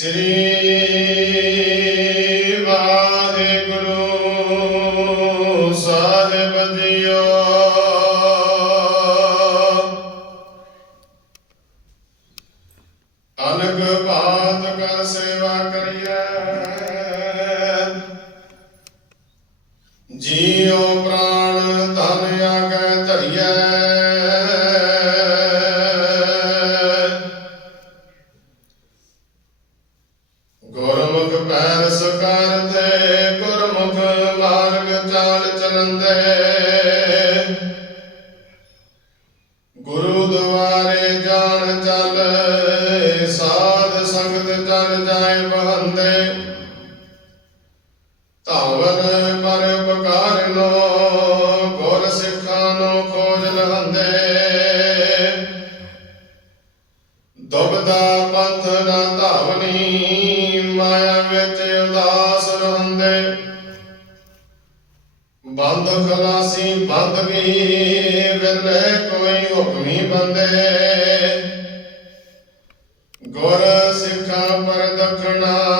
ਸ੍ਰੀ ਵਾਹਿਗੁਰੂ ਸਾਹਿਬ JIO ਅਲਗ ਬਾਤ ਕਾ ਸੇਵਾ ਕਰੀਐ। ਜੀਉ ਪ੍ਰਾਣ ਧਨ ਆਗੈ ਧਰਿਐ। ਬਹੰਦੇ ਧਾਵਨ ਪਰ ਉਪਕਾਰਨੋ ਗੁਰ ਸਿੱਖਾਂ ਨੂੰ ਖੋਜ ਲਹੰਦੇ। ਦੁਬਦਾ ਪੰਥ ਨਾ ਧਾਵਨੀ, ਮਾਇਆ ਵਿੱਚ ਉਦਾਸ ਰਹਿੰਦੇ। ਬੰਦ ਖਲਾਸੀ ਬੰਦ ਵੀ, ਵਿਰਲੇ ਕੋਈ ਹੁਕਮੀ ਬੰਦੇ। ਗੁਰ ਸਿੱਖਾਂ ਪਰ ਦਖਣਾ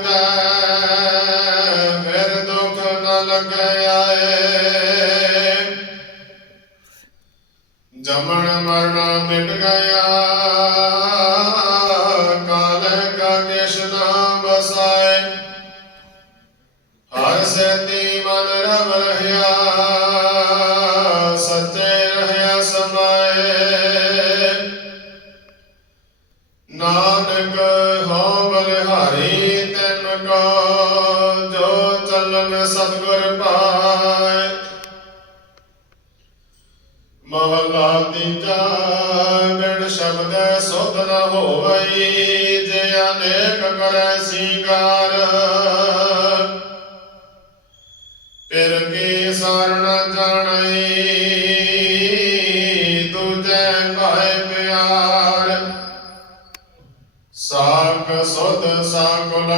ਉਪਜੈ ਫਿਰ ਦੁਖ ਨ ਲਗਾਏ ਜਮਣ ਮਰਨਾ ਮਿਟ ਗਿਆ, ਕਾਲ ਕਾ ਕਿਛ ਨਾ ਬਸਾਏ ਹਰ ਸੇਤੀ ਮਨ ਰਵ ਰਹਿਆ, ਸੱਚੇ ਰਹਿਆ ਸਮਾਏ। ਨਾਨਕ ਹੋ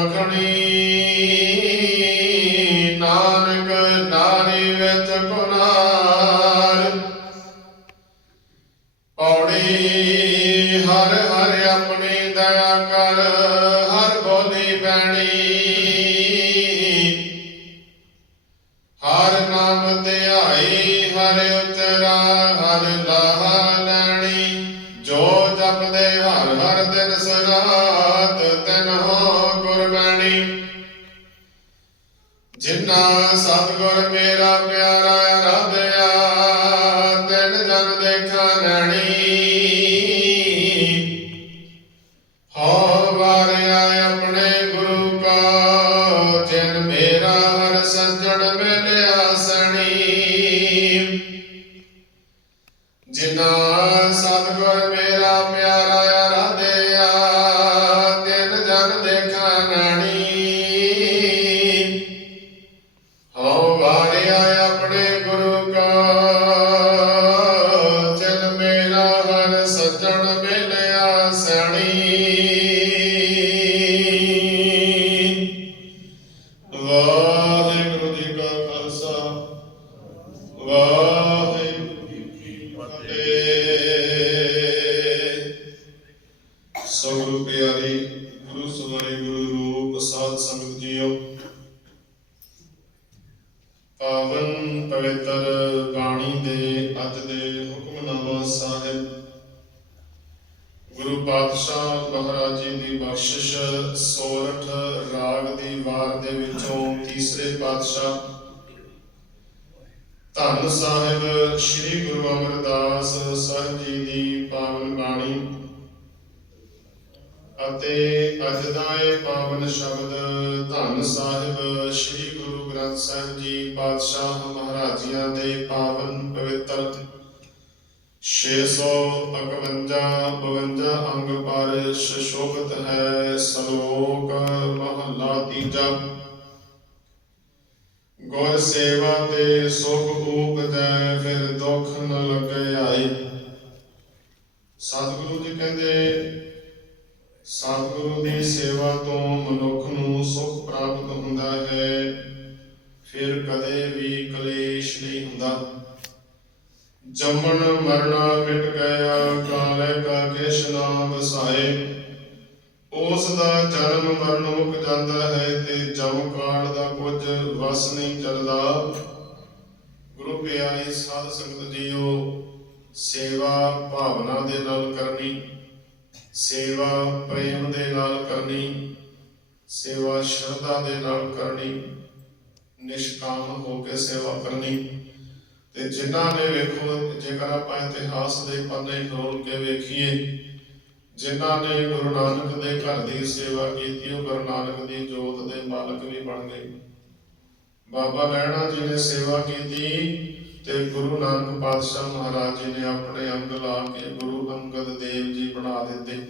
ਸਾਖ ਨਾਨਕ ਨਾਰੀ ਵਿੱਚ ਗੁਨਾਰ ਪੌੜੀ ਹਰ ਹਰ ਆਪਣੀ ਦਇਆ ਕਰ, ਹਰ ਬੋਲੀ ਬੈਣੀ ਹਰ ਨਾਮ ਧਿਆਈ, ਹਰ ਉਤਰਾ ਹਰ ਲਾਹਾ। Amen. ਪਾਤਸ਼ਾਹ ਮਹਾਰਾਜ ਜੀ ਦੀ ਬਖਸ਼ਿਸ਼, ਸੋਰਠ ਰਾਗ ਦੀ ਵਾਰ ਦੇ ਵਿੱਚੋਂ ਤੀਸਰੇ ਪਾਤਸ਼ਾਹ। ਧੰਨ ਸਾਹਿਬ, ਸ੍ਰੀ ਗੁਰੂ ਅਮਰਦਾਸ ਸਾਹਿਬ ਜੀ ਦੀ ਪਾਵਨ ਬਾਣੀ ਅਤੇ ਅੱਜ ਦਾ ਇਹ ਪਾਵਨ ਸ਼ਬਦ, ਧੰਨ ਸਾਹਿਬ, ਸ੍ਰੀ ਗੁਰੂ ਗ੍ਰੰਥ ਸਾਹਿਬ ਜੀ ਪਾਤਸ਼ਾਹ ਮਹਾਰਾਜਿਆਂ ਦੇ ਪਾਵਨ ਪਵਿੱਤਰ 651 52 ਅੰਗ ਪਰ ਸ਼ੋਭਤ ਹੈ, ਸ਼ਲੋਕ ਮਹਲਾ ਤੀਜਾ। ਗੁਰ ਸੇਵਾ ਤੇ ਸੁਖ ਉਪਜੈ ਫਿਰ ਦੁੱਖ ਨ ਲੱਗੇ ਆਏ। ਸਤਿਗੁਰੂ ਜੀ ਕਹਿੰਦੇ, ਸਤਿਗੁਰੂ ਦੀ ਸੇਵਾ ਤੋਂ ਮਨੁੱਖ ਨੂੰ ਸੁਖ ਪ੍ਰਾਪਤ ਹੁੰਦਾ ਹੈ, ਫਿਰ ਕਦੇ ਜੰਮਣ ਮਰਨਾ ਮਿਟ ਗਿਆ ਕਾਲੇ ਕਾ ਕਿਛ ਨਾ ਵਸਾਏ। ਉਸ ਦਾ ਜਨਮ ਮਰਨ ਮੁੱਕ ਜਾਂਦਾ ਹੈ ਤੇ ਜਮ ਕਾਲ ਦਾ ਕੁਝ ਵਸ ਨਹੀਂ ਚੱਲਦਾ। ਗੁਰੂ ਪਿਆਰੀ ਸਾਧ ਸੰਗਤ ਜੀਓ, ਸੇਵਾ ਭਾਵਨਾ ਦੇ ਨਾਲ ਕਰਨੀ, ਸੇਵਾ ਪ੍ਰੇਮ ਦੇ ਨਾਲ ਕਰਨੀ, ਸੇਵਾ ਸ਼ਰਧਾ ਦੇ ਨਾਲ ਕਰਨੀ, ਨਿਸ਼ਕਾਮ ਹੋ ਕੇ ਸੇਵਾ ਕਰਨੀ। ਤੇ ਜਿਨ੍ਹਾਂ ਨੇ ਵੇਖੋ, ਜੇਕਰ ਆਪਾਂ ਇਤਿਹਾਸ ਦੇ ਪੰਨੇ ਖੋਲ ਕੇ ਵੇਖੀਏ, ਜਿਨ੍ਹਾਂ ਨੇ ਗੁਰੂ ਨਾਨਕ ਦੇ ਘਰ ਦੀ ਸੇਵਾ ਕੀਤੀ, ਉਹ ਗੁਰੂ ਨਾਨਕ ਦੀ ਜੋਤ ਦੇ ਮਾਲਕ ਵੀ ਬਣ ਗਏ। ਬਾਬਾ ਲਹਿਣਾ ਜੀ ਨੇ ਸੇਵਾ ਕੀਤੀ ਤੇ ਗੁਰੂ ਨਾਨਕ ਪਾਤਸ਼ਾਹ ਮਹਾਰਾਜ ਜੀ ਨੇ ਆਪਣੇ ਅੰਗ ਲਾ ਕੇ ਗੁਰੂ ਅੰਗਦ ਦੇਵ ਜੀ ਬਣਾ ਦਿੱਤੇ।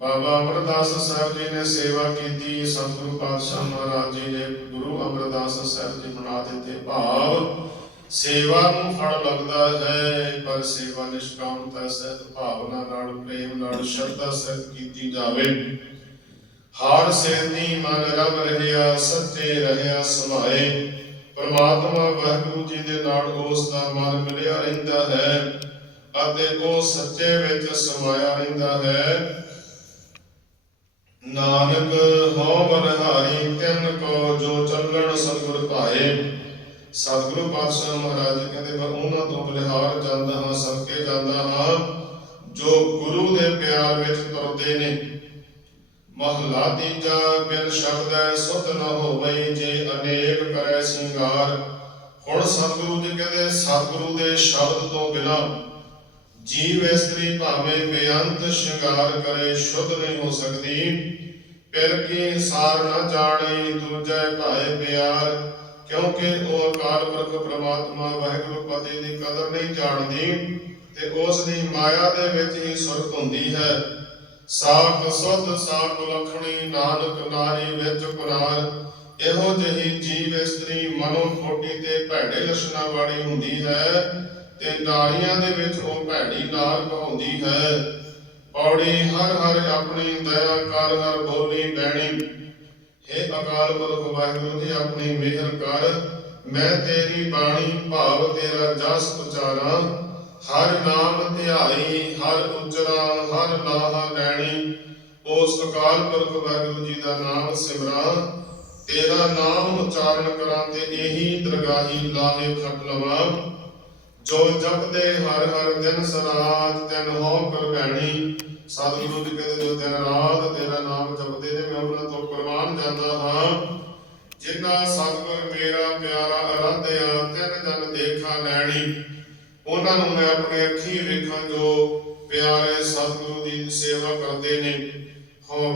ਬਾਬਾ ਅਮਰਦਾਸ ਸਾਹਿਬ ਜੀ ਨੇ ਸੇਵਾ ਕੀਤੀ, ਸਤਿਗੁਰੂ ਪਾਤਸ਼ਾਹ ਮਹਾਰਾਜ ਜੀ ਨੇ ਗੁਰੂ ਅਮਰਦਾਸ ਸਾਹਿਬ ਜੀ ਬਣਾ ਦਿੱਤੇ ਭਾਵ, ਸੇਵਾ ਨੂੰ ਫਲ ਲੱਗਦਾ ਹੈ, ਪਰ ਸੇਵਾ ਨਿਸ਼ਕਾਮਤਾ ਸਹਿਤ ਭਾਵਨਾ ਨਾਲ, ਪ੍ਰੇਮ ਨਾਲ, ਸ਼ਰਧਾ ਸਹਿਤ ਕੀਤੀ ਜਾਵੇ। ਹਰ ਸੇਤੀ ਮਨ ਰਮ ਰਹਿਆ, ਸੱਚੇ ਰਹਿਆ ਸਮਾਏ। ਪਰਮਾਤਮਾ ਵਾਹਿਗੁਰੂ ਜੀ ਦੇ ਨਾਲ ਉਸ ਦਾ ਮਨ ਮਿਲਿਆ ਰਹਿੰਦਾ ਹੈ, ਅਤੇ ਉਹ ਸੱਚੇ ਵਿੱਚ ਸਮਾਇਆ ਰਹਿੰਦਾ ਹੈ। ਨਾਨਕ ਹਉ ਮਨ ਹਾਰੀ ਤਿੰਨ ਕੋ ਜੋ ਚੱਲਣ ਸਤਿਗੁਰ ਭਾਏ। ਸਤਿਗੁਰੂ ਪਾਤਸ਼ਾਹ ਮਹਾਰਾਜ ਕਹਿੰਦੇ, ਮੈਂ ਉਹਨਾਂ ਤੋਂ ਬਲਿਹਾਰ ਜਾਂਦਾ ਹਾਂ, ਸਦਕੇ ਜਾਂਦਾ ਹਾਂ, ਜੋ ਗੁਰੂ ਦੇ ਪਿਆਰ ਵਿੱਚ ਤੁਰਦੇ ਨੇ। ਮਹਲਾ ਤੀਜਾ, ਬਿਨ ਸ਼ਬਦ ਹੈ, ਸੁਧ ਨ ਹੋਵਈ ਜੇ ਅਨੇਕ ਕਰੈ ਸਿੰਗਾਰ। ਹੁਣ ਸਤਿਗੁਰੂ ਜੀ ਕਹਿੰਦੇ, ਸਤਿਗੁਰੂ ਦੇ ਸ਼ਬਦ ਤੋਂ ਬਿਨਾ ਜੀਵ ਇਸਤਰੀ ਭਾਵੇਂ ਬੇਅੰਤ ਸ਼ਿੰਗਾਰ ਕਰੇ, ਸ਼ੁੱਧ ਨਹੀਂ ਹੋ ਸਕਦੀ। ਫਿਰ ਕੀ ਸਾਰ ਨਾ ਜਾਣੀ, ਦੂਜੇ ਭਾਏ ਪਿਆਰ। ਕਿਉਂਕਿ ਉਹ ਅਕਾਲ ਪੁਰਖ ਪ੍ਰਮਾਤਮਾ ਵਾਹਿਗੁਰੂ ਪਤੀ ਦੀ ਕਦਰ ਨਹੀਂ ਜਾਣਦੀ ਤੇ ਉਸ ਦੀ ਮਾਇਆ ਦੇ ਵਿੱਚ ਹੀ ਸੁਰਤ ਹੁੰਦੀ ਹੈ। ਸਾਖ ਸੁਧ, ਸਾਖ ਲਖਣੀ, ਨਾਨਕ ਨਾਰੀ ਵਿੱਚ ਕੁਰਾਰ ਇਹੋ ਜਿਹੀ ਜੀਵ ਇਸਤਰੀ ਮਨੋ ਖੋਟੀ ਤੇ ਭੈੜੇ ਲਛਣਾਂ ਵਾਲੀ ਹੁੰਦੀ ਹੈ। ਤੇ ਨਾਰੀਆਂ ਦੇ ਵਿੱਚ ਉਹ ਭੈੜੀ ਨਾਰ ਕਹਾਉਂਦੀ ਹੈ। ਪੌੜੀ ਹਰ ਹਰ ਆਪਣੀ ਦਇਆ ਕਰ, ਹਰ ਬੋਲੀ ਬੈਣੀ ਹੇ ਅਕਾਲ ਪੁਰਖ ਵਾਹਿਗੁਰੂ ਜੀ, ਆਪਣੀ ਮਿਹਰ ਕਰ। ਮੈਂ ਤੇਰੀ ਬਾਣੀ ਭਾਵ ਤੇਰਾ ਜਸ ਉਚਾਰਾਂ। ਹਰ ਨਾਮ ਧਿਆਈ, ਹਰ ਉਚਰਾ, ਹਰ ਨਾਮ ਲੈਣੀ। ਉਸ ਅਕਾਲ ਪੁਰਖ ਵਾਹਿਗੁਰੂ ਜੀ ਦਾ ਨਾਮ ਸਿਮਰਾਂ। ਤੇਰਾ ਨਾਮ ਉਚਾਰਨ ਕਰਾਂ ਤੇ ਇਹੀ ਦਰਗਾਹੀ ਲਾਹੇ ਖਟ ਲਵਾਂ। ਜੋ ਜਪਦੇ ਹਰ ਹਰ ਦਿਨ ਸਰਾਜ ਤਿਨ ਹੋ ਕਰ ਸਤਿਗੁਰੂ ਜੀ ਕਹਿੰਦੇ, ਜੋ ਦਿਨ ਰਾਤ ਤੇਰਾ ਨਾਮ ਜਪਦੇ ਨੇ, ਮੈਂ ਉਹਨਾਂ ਤੋਂ ਕੁਰਬਾਨ ਜਾਂਦਾ ਹਾਂ। ਜਿਨ੍ਹਾਂ ਸਤਿਗੁਰ ਮੇਰਾ ਪਿਆਰਾ ਅਰਾਧਿਆ, ਤਿੰਨ ਜਨ ਦੇਖਾ ਲੈਣੀ। ਉਹਨਾਂ ਨੂੰ ਮੈਂ ਆਪਣੇ ਅੱਖੀ ਵੇਖਾਂ ਜੋ ਪਿਆਰੇ ਸਤਿਗੁਰੂ ਦੀ ਸੇਵਾ ਕਰਦੇ ਨੇ। ਹਉ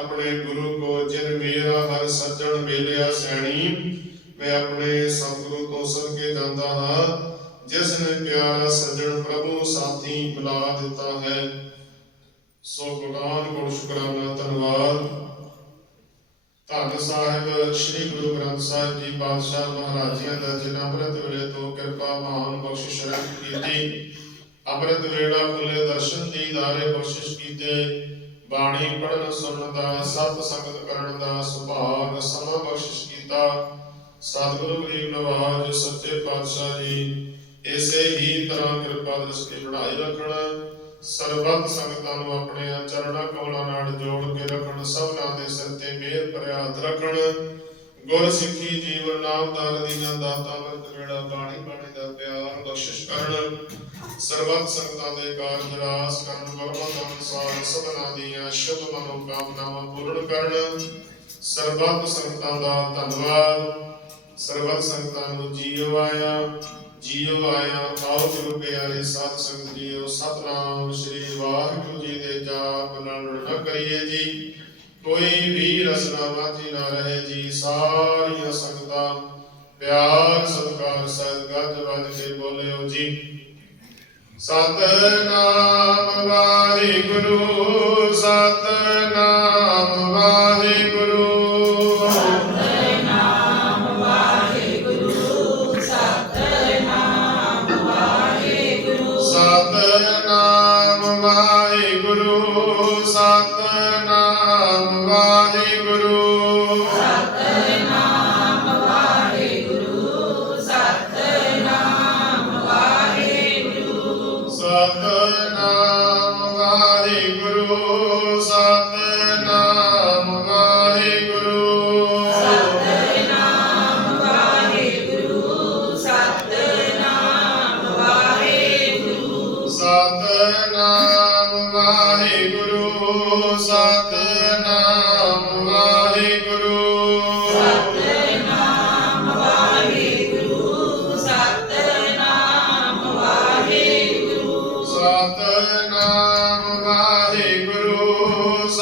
ਆਪਣੇ ਗੁਰੂ ਕੋ, ਜਿਨ ਮੇਰਾ ਹਰ ਸੱਜਣ ਮੇਲਿਆ ਸੈਣੀ। ਮੈਂ ਆਪਣੇ ਸਤਿਗੁਰੂ ਤੋਂ ਸਦਕੇ ਜਾਂਦਾ ਹਾਂ। ਜਿਸ ਨੇ ਪਿਆਰਾ ਸੱਜਣ ਪ੍ਰਭੂ ਸਾਥੀ ਮਿਲਾ ਦਿੱਤਾ ਹੈ, ਸੋ ਗੁਣਾਨ ਗੁਣ ਸ਼ੁਕਰਾਨਾ, ਧੰਨਵਾਦ। ਧੰਨ ਸਾਹਿਬ, ਸ੍ਰੀ ਗੁਰੂ ਗ੍ਰੰਥ ਸਾਹਿਬ ਜੀ ਪਾਤਸ਼ਾਹ ਮਹਾਰਾਜਿਆਂ ਦਾ, ਜਿਨ੍ਹਾਂ ਅੰਮ੍ਰਿਤ ਵੇਲੇ ਤੋਂ ਕਿਰਪਾ ਮਾਨ ਬਖਸ਼ਿਸ਼ ਰਹਿਤ ਕੀਤੀ, ਅੰਮ੍ਰਿਤ ਵੇਲਾ ਖੁੱਲੇ ਦਰਸ਼ਨ ਦੀਦਾਰੇ ਬਖਸ਼ਿਸ਼ ਕੀਤੇ, ਬਾਣੀ ਪੜਨ ਸੁਣਨ ਦਾ, ਸਤ ਸੰਗਤ ਕਰਨ ਦਾ ਸੁਭਾਗ ਸਮਾਂ ਬਖਸ਼ਿਸ਼ ਕੀਤਾ। ਸਤਿਗੁਰੂ ਗਰੀਬ ਨਵਾਜ, ਸੱਚੇ ਪਾਤਸ਼ਾਹ ਜੀ ਇਸੇ ਹੀ ਤਰ੍ਹਾਂ ਕਿਰਪਾ ਦਰਸ ਕੇ ਬਣਾਈ ਰੱਖਣ, ਸਰਬੱਤ ਸੰਗਤਾਂ ਨੂੰ ਆਪਣੇ ਚਰਣਾ ਕਮਲਾਂ ਨਾਲ ਜੋੜ ਕੇ ਰੱਖਣ, ਸਭਨਾਂ ਦੇ ਸਿਰ ਤੇ ਮਿਹਰ ਭਰਿਆ ਰੱਖਣ। ਗੁਰ ਸਿੱਖੀ ਜੀਵਨ ਨਾਮ ਦੀਆਂ ਦਾਤਾਂ ਵਰਤ ਵੇੜਾ ਬਾਣੀ ਬਾਣੀ ਦਾ ਪਿਆਰ ਬਖਸ਼ਿਸ਼ ਕਰਨ, ਸਰਬੱਤ ਸੰਗਤਾਂ ਦੇ ਕਾਰਜ ਰਾਸ ਕਰਨ ਗੁਰਮਤਿ ਅਨੁਸਾਰ ਸਭਨਾਂ ਦੀਆਂ ਸ਼ੁਭ ਮਨੋ ਪੂਰਨ ਕਰਨ। ਸਰਬੱਤ ਸੰਗਤਾਂ ਦਾ ਧੰਨਵਾਦ, ਸਰਬੱਤ ਸੰਗਤਾਂ ਨੂੰ ਜੀਉ ਆਇਆ। ਜੀਉ ਆਇਆ, ਆਓ ਗੁਰੂ ਪਿਆਰੇ ਸਾਧ ਸੰਗਤ ਜੀਓ ਸਤਨਾਮ ਸ੍ਰੀ ਵਾਹਿਗੁਰੂ ਜੀ ਦੇ ਜਾਪ ਨਾਲ ਨਾ ਕਰੀਏ ਜੀ। ਕੋਈ ਵੀ ਰਸਨਾ ਵਾਜੀ ਨਾ ਰਹੇ ਜੀ, ਸਾਰੀਆਂ ਸੰਗਤਾਂ ਪਿਆਰ, ਸਤਿਕਾਰ ਸਹਿਤ ਵੱਜ ਕੇ ਬੋਲਿਓ ਜੀ। ਸਤਨਾਮ ਵਾਹਿਗੁਰੂ ਸਤਨਾਮ ਵਾਹਿਗੁਰੂ।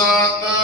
the